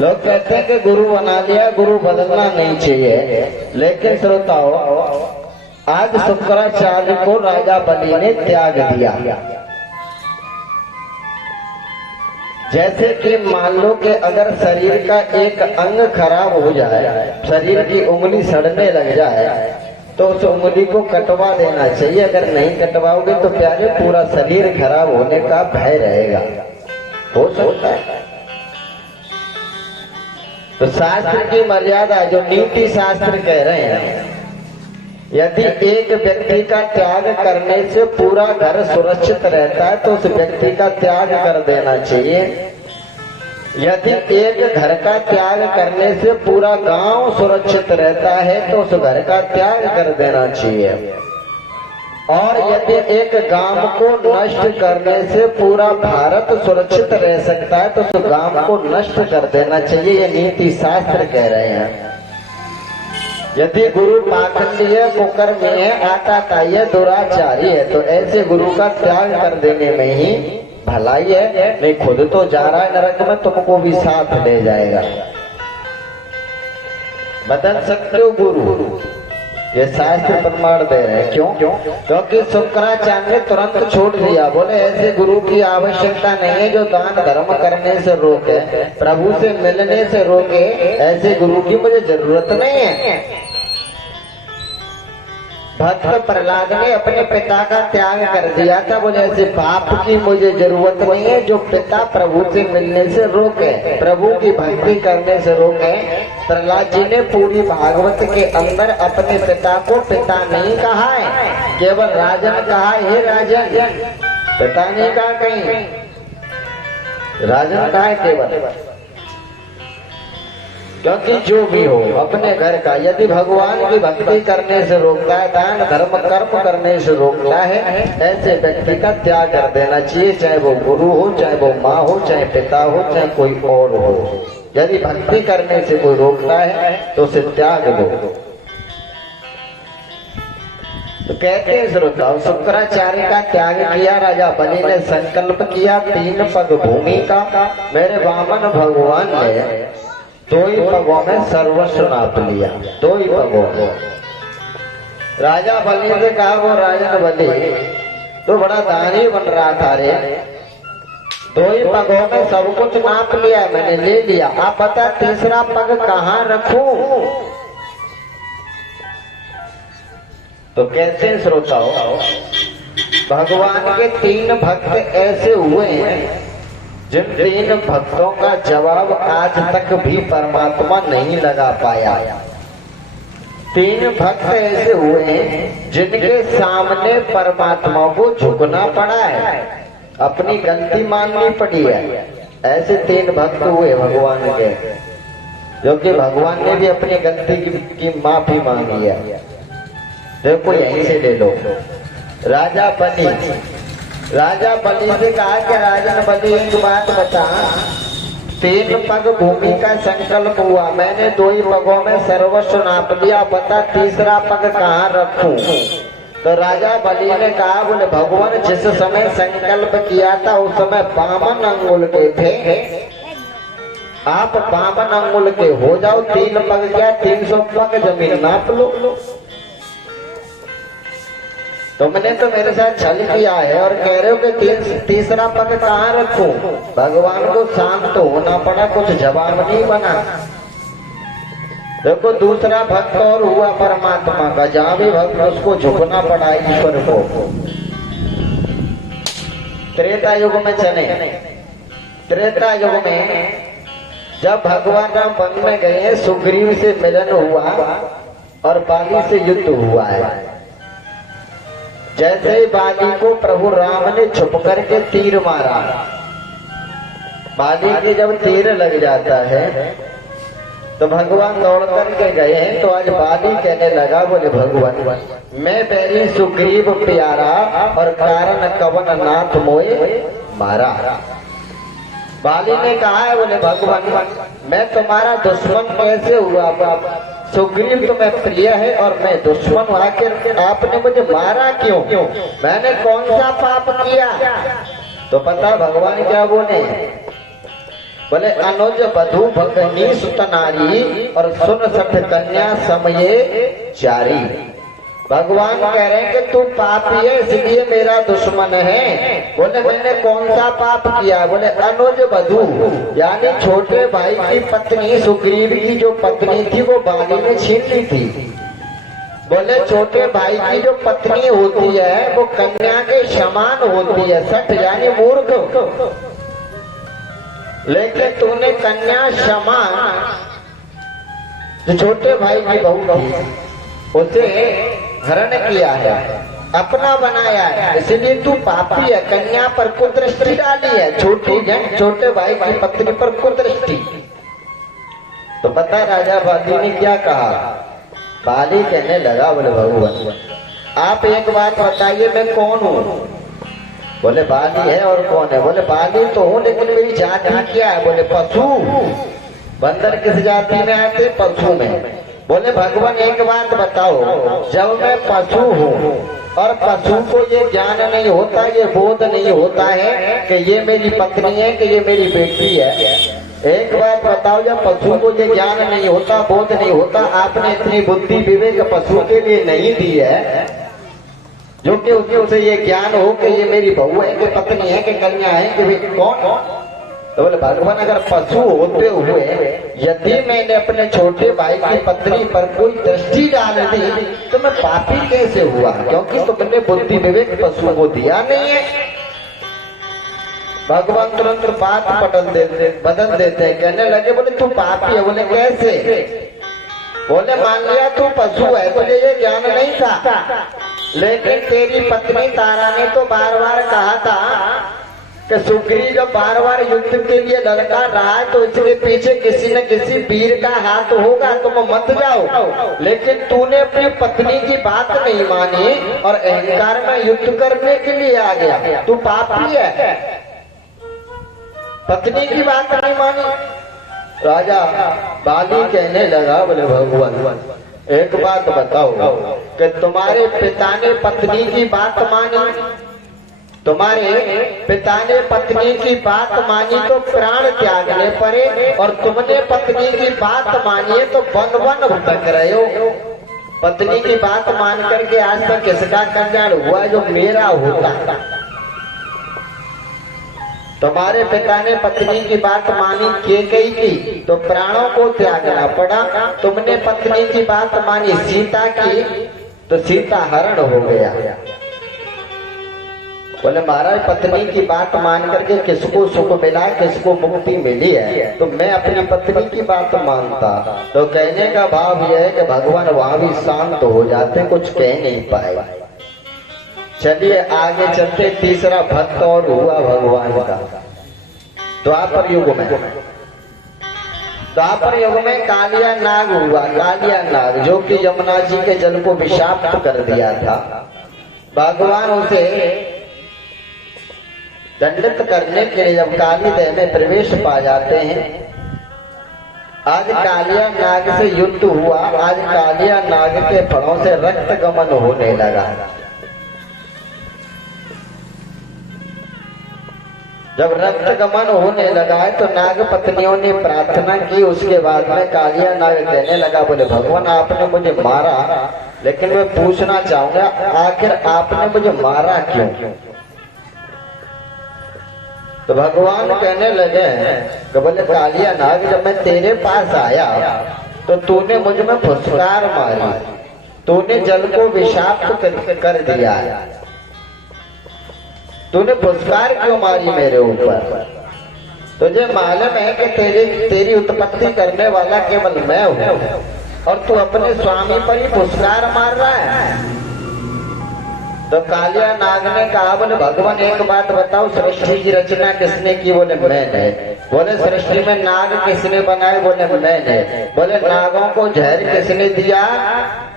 लोग कहते हैं कि गुरु बना लिया, गुरु बदलना नहीं चाहिए, लेकिन श्रोताओं आज शुक्राचार्य को राजा बलि ने त्याग दिया। जैसे कि मान लो कि अगर शरीर का एक अंग खराब हो जाए, शरीर की उंगली सड़ने लग जाए, तो उस उंगली को कटवा देना चाहिए। अगर नहीं कटवाओगे तो प्यारे पूरा शरीर खराब होने का भय रहेगा, हो सकता है। तो शास्त्र की मर्यादा, जो नीति शास्त्र कह रहे हैं, यदि एक व्यक्ति का त्याग करने से पूरा घर सुरक्षित रहता है तो उस व्यक्ति का त्याग कर देना चाहिए। यदि एक घर का त्याग करने से पूरा गांव सुरक्षित रहता है तो उस घर का त्याग कर देना चाहिए। और यदि एक गांव को नष्ट करने से पूरा भारत सुरक्षित रह सकता है तो उस गांव को नष्ट कर देना चाहिए। ये नीति शास्त्र कह रहे हैं। यदि गुरु पाखंडी है, कुकर्मी है, आताताई है, दुराचारी है, तो ऐसे गुरु का त्याग कर देने में ही भलाई है। नहीं खुद तो जा रहा है नरक में, तुमको भी साथ ले जाएगा। बदल सकते हो गुरु, ये शास्त्र प्रमाण दे रहे हैं। क्यों? क्योंकि शुक्राचार्य ने तुरंत छोड़ दिया। बोले ऐसे गुरु की आवश्यकता नहीं है जो दान धर्म करने से रोके, प्रभु से मिलने से रोके। ऐसे गुरु की मुझे जरूरत नहीं है। भक्त प्रहलाद ने अपने पिता का त्याग कर दिया था। बोले ऐसे बाप की मुझे जरूरत नहीं है जो पिता प्रभु से मिलने से रोके, प्रभु की भक्ति करने से रोके। प्रहलाद जी ने पूरी भागवत के अंदर अपने पिता को पिता नहीं कहा है, केवल राजन कहा। हे राजन, पिता नहीं कहा कहीं, राजन कहा है केवल। क्योंकि जो भी हो अपने घर का यदि भगवान की भक्ति करने से रोकता है, दान धर्म कर्म करने से रोकता है, ऐसे व्यक्ति का त्याग कर देना चाहिए। चाहे वो गुरु हो, चाहे वो माँ हो, चाहे पिता हो, चाहे कोई और हो। यदि भक्ति करने से कोई रोकता है तो उसे त्याग दो। तो कहते हैं श्रोताओ, शुक्राचार्य का त्याग किया। राजा बलि ने संकल्प किया 3 पग भूमि का। मेरे वामन भगवान ने 2 ही पगों में सर्वस्व नाप लिया, 2 ही पगों में। राजा बलि ने कहा, वो राजन बलि तो बड़ा दानी बन रहा था रे, 2 ही पगों में सब कुछ नाप लिया, मैंने ले लिया। आप बता तीसरा पग कहाँ रखूं? तो कैसे श्रोताओ, भगवान के 3 भक्त ऐसे हुए हैं जिन 3 भक्तों का जवाब आज तक भी परमात्मा नहीं लगा पाया। 3 भक्त ऐसे हुए हैं जिनके सामने परमात्मा को झुकना पड़ा है, अपनी गलती माननी पड़ी है। ऐसे 3 भक्त हुए भगवान के, जो कि भगवान ने भी अपनी गलती की माफी मांगी है। देखो यहीं से ले लो। राजा बलि से कहा कि राजन बलि एक बात बता, 3 पग भूमि का संकल्प हुआ, मैंने 2 ही पगों में सर्वस्व नाप लिया, बता तीसरा पग कहाँ रखूं? तो राजा बलि ने कहा, बोले भगवान जिस समय संकल्प किया था उस समय 52 अंगुल के थे, आप 52 अंगुल के हो जाओ। 3 पग क्या 300 पग जमीन नाप लो। तुमने तो मेरे साथ छल किया है और कह रहे हो कि तीसरा पग कहाँ रखूं? भगवान को शांत तो होना पड़ा, कुछ जवाब नहीं बना। देखो दूसरा भक्त और हुआ परमात्मा का, जहाँ भी भक्त उसको झुकना पड़ा ईश्वर को। त्रेता युग में चले। त्रेता युग में जब भगवान राम वन में गए, सुग्रीव से मिलन हुआ और बाली से युद्ध हुआ है। जैसे ही बाली को प्रभु राम ने छुप करके तीर मारा, बाली के जब तीर लग जाता है तो भगवान दौड़ करके गए हैं। तो आज बाली कहने लगा, बोले भगवान मैं बैरी सुग्रीव प्यारा और कारण कवन नाथ मोए मारा। बाली ने कहा है, बोले भगवान मैं तुम्हारा दुश्मन कैसे हुआ? सुग्रीव तुम्हें प्रिय है और मैं दुश्मन हूँ, आखिर आपने मुझे मारा क्यों? मैंने कौन सा पाप किया? तो पता भगवान क्या बोले, बोले अनुज वधु भगनी सुत नारी और सुन सठ कन्या समये चारी। भगवान कह रहे हैं कि तू पापी है इसलिए मेरा दुश्मन है। बोले मैंने कौन सा पाप किया? बोले अनुज वधु यानी छोटे भाई की पत्नी सुग्रीव की जो पत्नी थी वो बाली ने छीन ली थी। बोले छोटे भाई की जो पत्नी होती है वो कन्या के समान होती है, सठ यानी मूर्ख। लेकिन तूने कन्या समान जो छोटे भाई की बहू थी उसे हरण किया है, अपना बनाया है, इसलिए तू पापी है। कन्या पर कुदृष्टि डाली है, छोटे भाई की पत्नी पर कुदृष्टि। तो पता राजा बाली ने क्या कहा? बाली कहने लगा, बोले भगवान आप एक बात बताइए मैं कौन हूँ? बोले बाली है और कौन है? बोले बाली तो हूँ लेकिन मेरी जाति क्या है? बोले पशु। बंदर किस जाति में आते? पशु में। बोले भगवान एक बात बताओ, जब मैं पशु हूँ और पशु को ये ज्ञान नहीं होता, ये बोध नहीं होता है कि ये मेरी पत्नी है कि ये मेरी बेटी है, एक बात बताओ, जब पशु को ये ज्ञान नहीं होता, बोध नहीं होता, आपने इतनी बुद्धि विवेक पशु के लिए नहीं दी है जो कि उसे ये ज्ञान हो कि ये मेरी बहू है कि पत्नी है कि कन्या है कि कौन? तो बोले भगवान अगर पशु होते हुए यदि मैंने अपने छोटे भाई की पत्नी पर कोई दृष्टि डाल दी तो मैं पापी कैसे हुआ? क्योंकि तुमने बुद्धि विवेक पशु को दिया नहीं है। भगवान तुरंत बात बदल देते हैं, कहने लगे बोले तू पापी है। बोले कैसे? बोले मान लिया तू पशु है, तुझे ये ज्ञान नहीं था, लेकिन तेरी पत्नी तारा ने तो बार बार कहा था कि सुग्रीव जब बार बार युद्ध के लिए ललकार रहा है तो इसके पीछे किसी न किसी वीर का हाथ होगा, तुम मत जाओ। लेकिन तूने अपनी पत्नी की बात नहीं मानी और अहंकार में युद्ध करने के लिए आ गया, तू पापी है। पत्नी की बात नहीं मानी। राजा बाली कहने लगा, बोले भगवान एक बात बताओ कि तुम्हारे पिता ने पत्नी की बात मानी, तुम्हारे पिता ने पत्नी की बात मानी तो प्राण त्यागने पड़े, और तुमने पत्नी की बात मानी है तो वन वन भटक रहे हो। पत्नी की बात मान करके आज तक किसका कल्याण हुआ? जो मेरा होता। तुम्हारे पिता ने पत्नी की बात मानी की गई थी तो प्राणों को त्यागना पड़ा। तुमने पत्नी की बात मानी सीता की तो सीता हरण हो गया। बोले महाराज पत्नी की बात मान करके किसको सुख मिला, किसको मुक्ति मिली है, तो मैं अपनी पत्नी की बात मानता। तो कहने का भाव यह है कि भगवान वहां भी शांत हो जाते, कुछ कह नहीं पाए। चलिए आगे चलते। तीसरा भक्त और हुआ भगवान का द्वापर युग में। द्वापर युग में कालिया नाग हुआ। कालिया नाग जो कि यमुना जी के जल को विषाक्त कर दिया था। भगवान उसे दंडित करने के लिए जब काली देह में प्रवेश पा जाते हैं, आज कालिया नाग से युद्ध हुआ। आज कालिया नाग के फणों से रक्त गमन होने लगा। जब रक्त गमन होने लगा है तो नाग पत्नियों ने प्रार्थना की। उसके बाद में कालिया नाग कहने लगा, बोले भगवान आपने मुझे मारा, लेकिन मैं पूछना चाहूंगा आखिर आपने मुझे मारा क्यों? तो भगवान कहने लगे कि बोले कालिया नाग जब मैं तेरे पास आया तो तूने मुझ में फुसकार मारी, तूने जल को विषाक्त कर दिया। तूने फुसकार क्यों मारी मेरे ऊपर? तुझे मालूम है कि तेरी उत्पत्ति करने वाला केवल मैं हूँ और तू अपने स्वामी पर ही फुसकार मार रहा है। तो कालिया नाग ने कहा, बोले भगवान एक बात बताओ, सृष्टि की रचना किसने की? बोले मैंने। बोले सृष्टि में नाग किसने बनाए? बोले मैंने। बोले नागों को जहर किसने दिया?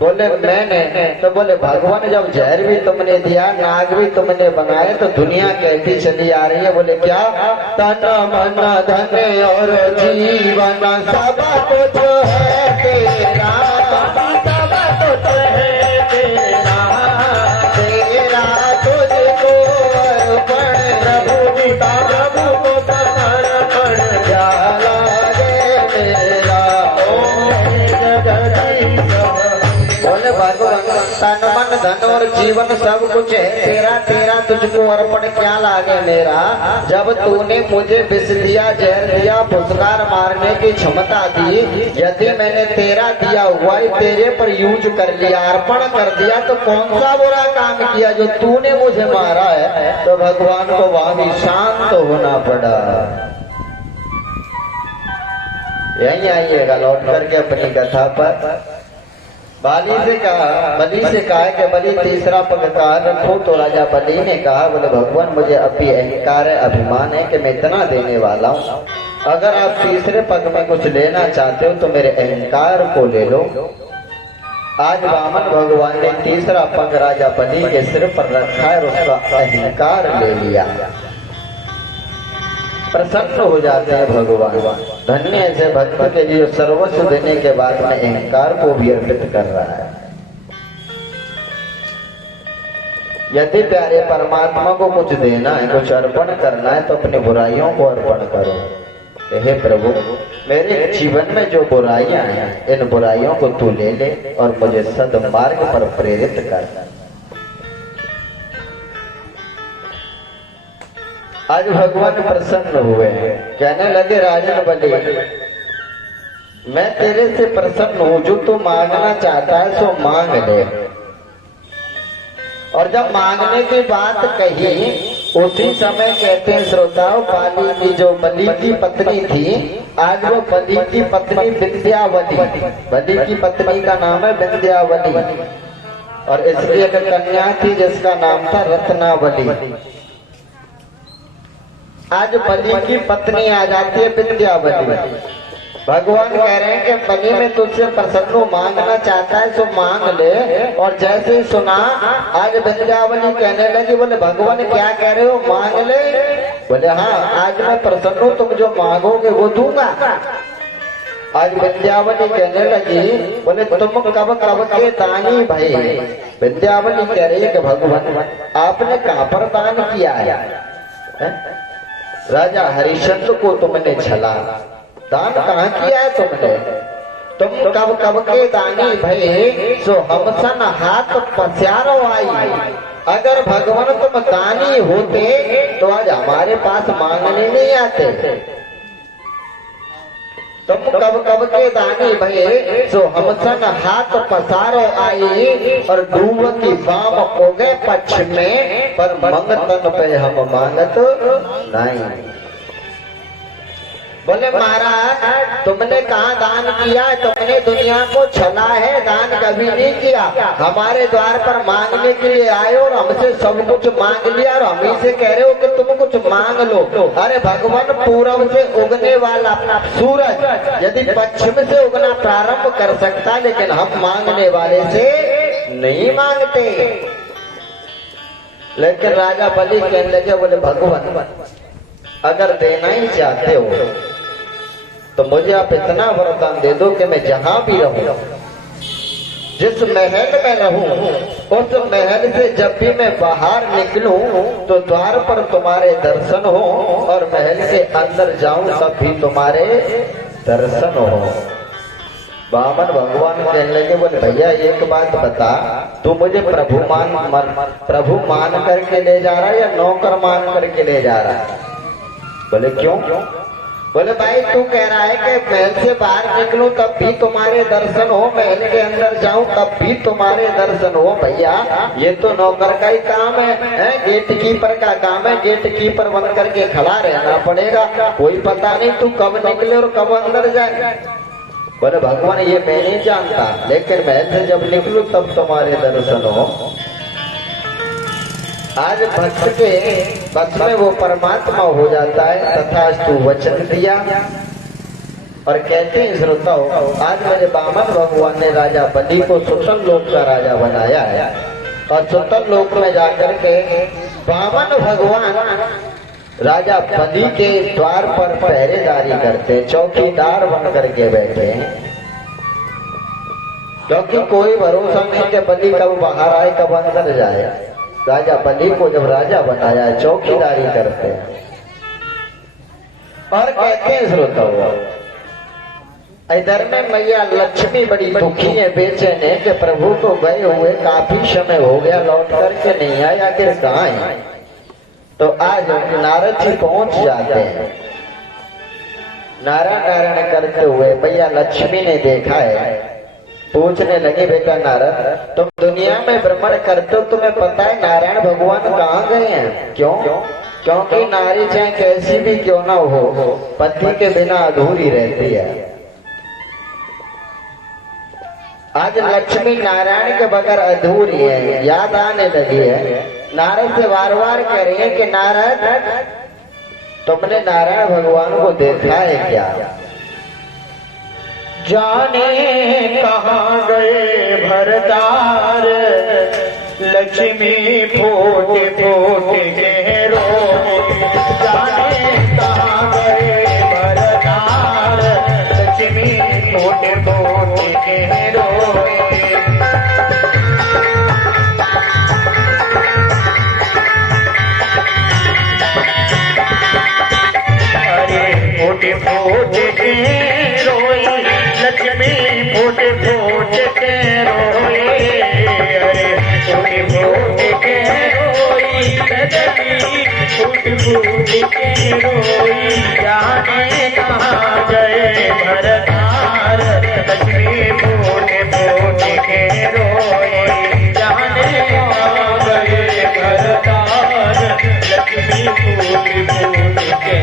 बोले मैंने। तो बोले भगवान जब जहर भी तुमने दिया, नाग भी तुमने बनाए, तो दुनिया कहती चली आ रही है। बोले क्या? तन मन धन और जीवन सब कुछ है तेरा, सब कुछ है तेरा, तेरा तुझको अर्पण प्रभु पिता प्रभु को समर्पण जा तन मन धन और जीवन सब कुछ है तेरा, तेरा तुझको अर्पण क्या लागे मेरा। जब तूने मुझे विष दिया, जहर दिया, फुसकार मारने की क्षमता दी, यदि मैंने तेरा दिया हुआ ही तेरे पर यूज कर लिया, अर्पण कर दिया, तो कौन सा बुरा काम किया जो तूने मुझे मारा है। तो भगवान को वहां भी शांत होना पड़ा। यही आइएगा लौट करके अपनी कथा पर। बलि से कहा कि बलि तीसरा पग कहा रखो। तो राजा बलि ने कहा, बोले भगवान मुझे अभी अहंकार है, अभिमान है कि मैं इतना देने वाला हूँ। अगर आप तीसरे पग में कुछ लेना चाहते हो तो मेरे अहंकार को ले लो। आज वामन भगवान ने तीसरा पग राजा बलि के सिर पर रखा और उसका अहंकार ले लिया। प्रसन्न हो जाते हैं भगवान। धन्य ऐसे भक्त के लिए सर्वस्व देने के बाद में अहंकार को भी अर्पित कर रहा है। यदि प्यारे परमात्मा को कुछ देना है, कुछ अर्पण करना है, तो अपनी बुराइयों को अर्पण करो। हे प्रभु, मेरे जीवन में जो बुराइयां हैं, इन बुराइयों को तू ले ले और मुझे सद्मार्ग पर प्रेरित कर। आज भगवान प्रसन्न हुए, कहने लगे राजन बलि, मैं तेरे से प्रसन्न हूं, जो तू मांगना चाहता है सो मांग ले। और जब मांगने की बात कही, उसी समय कहते हैं श्रोताओं, बाली की जो बलि की पत्नी थी, आज वो बलि की पत्नी विंध्यावली, बलि की पत्नी का नाम है विंध्यावली, और इसकी एक कन्या थी जिसका नाम था रत्नावली। आज बलि की पत्नी आ जाती है विंध्यावली। भगवान कह रहे हैं कि बलि में तुझसे प्रसन्न मांगना चाहता है सो मांग ले। और जैसे ही सुना, आज विंध्यावली कहने लगी, बोले भगवान क्या कह रहे हो, मांग ले। बोले हाँ, आज मैं प्रसन्न हूँ, तुम जो मांगोगे वो दूंगा। आज विंध्यावली कहने लगी, बोले तुम कब कब के दानी भाई। विंध्यावली कह रही है कि भगवान आपने कहाँ पर दान किया है? राजा हरिश्चंद्र को तुमने छला, दान कहाँ किया है तुमने? तुम कब कब के दानी भय, सो हम सन हाथ पसारो आई। अगर भगवान तुम दानी होते तो आज हमारे पास मांगने नहीं आते। तुम कब कब के दानी भय, सो हम सन हाथ पसारो आई। और डूब की बाम हो गए पक्ष में, पर मंगतन पे हम मांगत नहीं। बोले महाराज, तुमने कहाँ दान किया? तुमने दुनिया को छला है, दान कभी नहीं किया। हमारे द्वार पर मांगने के लिए आए और हमसे सब कुछ मांग लिया, और हम ही से कह रहे हो कि तुम कुछ मांग लो। अरे भगवान, पूर्व से उगने वाला सूरज यदि पश्चिम से उगना प्रारंभ कर सकता, लेकिन हम मांगने वाले से नहीं मांगते। लेकिन राजा बलि कहने लगे, बोले भगवान अगर देना ही चाहते हो तो मुझे आप इतना वरदान दे दो कि मैं जहां भी रहूं, जिस महल में रहूं, उस महल से जब भी मैं बाहर निकलूं तो द्वार पर तुम्हारे दर्शन हो, और महल के अंदर जाऊं तब भी तुम्हारे दर्शन हो। वामन भगवान कहने लगे, बोले भैया एक बात बता, तू मुझे प्रभु मान करके ले जा रहा है या नौकर मान करके ले जा रहा है? बोले क्यों? बोले भाई तू कह रहा है कि महल से बाहर निकलूं तब भी तुम्हारे दर्शन हो, महल के अंदर जाऊं तब भी तुम्हारे दर्शन हो। भैया ये तो नौकर का ही काम है, गेट कीपर का काम है। गेट कीपर बन करके खड़ा रहना पड़ेगा, कोई पता नहीं तू कब निकले और कब अंदर जाए। बोले भगवान ये मैं नहीं जानता, लेकिन महल से जब निकलूं तब तुम्हारे दर्शन हो। आज भक्त के बस में वो परमात्मा हो जाता है। तथास्तु वचन दिया। और कहते हैं श्रोताओं, आज मेरे वामन भगवान ने राजा बलि को सुतल लोक का राजा बनाया है, और सुतल लोक में जाकर के वामन भगवान राजा बलि के द्वार पर पहरेदारी करते, चौकीदार बन करके बैठे हैं। क्योंकि कोई भरोसा नहीं कि बलि कब बाहर आए कब अंदर जाए। राजा बलि को जब राजा बनाया, चौकीदारी करते हैं। और कहते हैं श्रोताओं, इधर में मैया लक्ष्मी बड़ी दुखी है, बेचैन है कि प्रभु को गए हुए काफी समय हो गया, लौट करके नहीं आए, आखिर कहाँ है। तो आज नारद जी पहुंच जाते हैं। नारायण करते हुए मैया लक्ष्मी ने देखा है, पूछने लगे बेटा नारद तुम दुनिया में भ्रमण करते हो, तुम्हें पता है नारायण भगवान कहाँ गए हैं? क्यों? क्योंकि नारी चाहे कैसी भी क्यों ना हो, पति के बिना अधूरी रहती है। आज लक्ष्मी नारायण के बगैर अधूरी है, याद आने लगी है। नारद से बार बार कह रही है कि नारद तुमने नारायण भगवान को देखा है क्या? जाने कहाँ गए भरतार, लक्ष्मी फूट फूट के रोए। जाने कहाँ गए भरतार, लक्ष्मी फूट फूट के रोए। फूट फूट के रोई, लक्ष्मी फूट फूट के रोई। अरे फूट फूट के रोई, लक्ष्मी फूट फूट के रोई। जाने कहाँ गए भरतार, लक्ष्मी फूट फूट के रोई। जाने कहाँ गए भरतार, लक्ष्मी फूट फूट के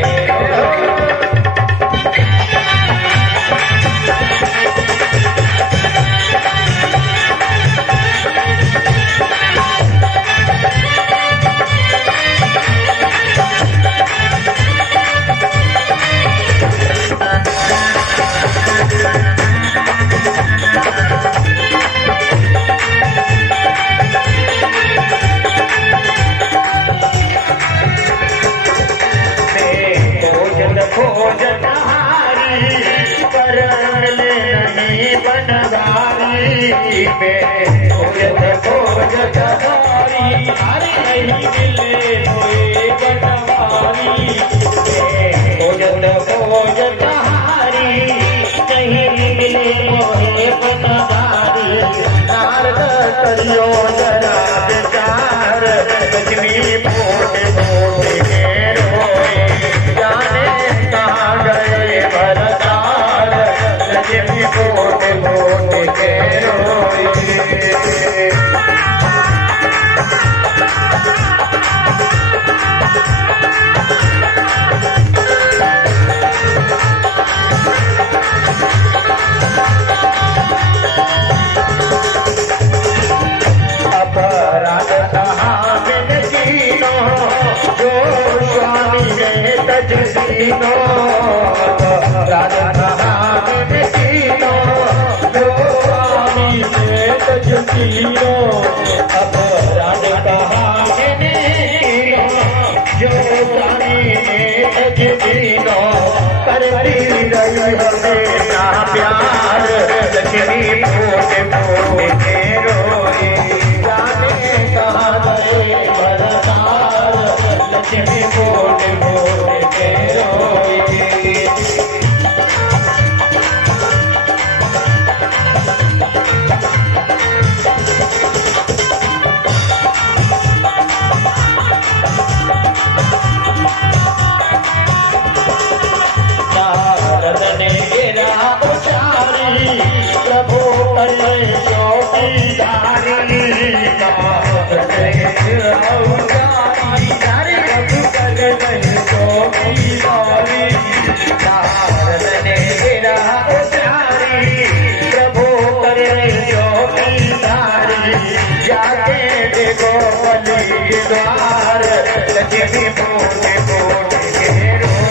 रोई।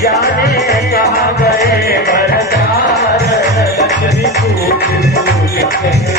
जाने कहाँ गए भरतार, लक्ष्मी फूट फूट के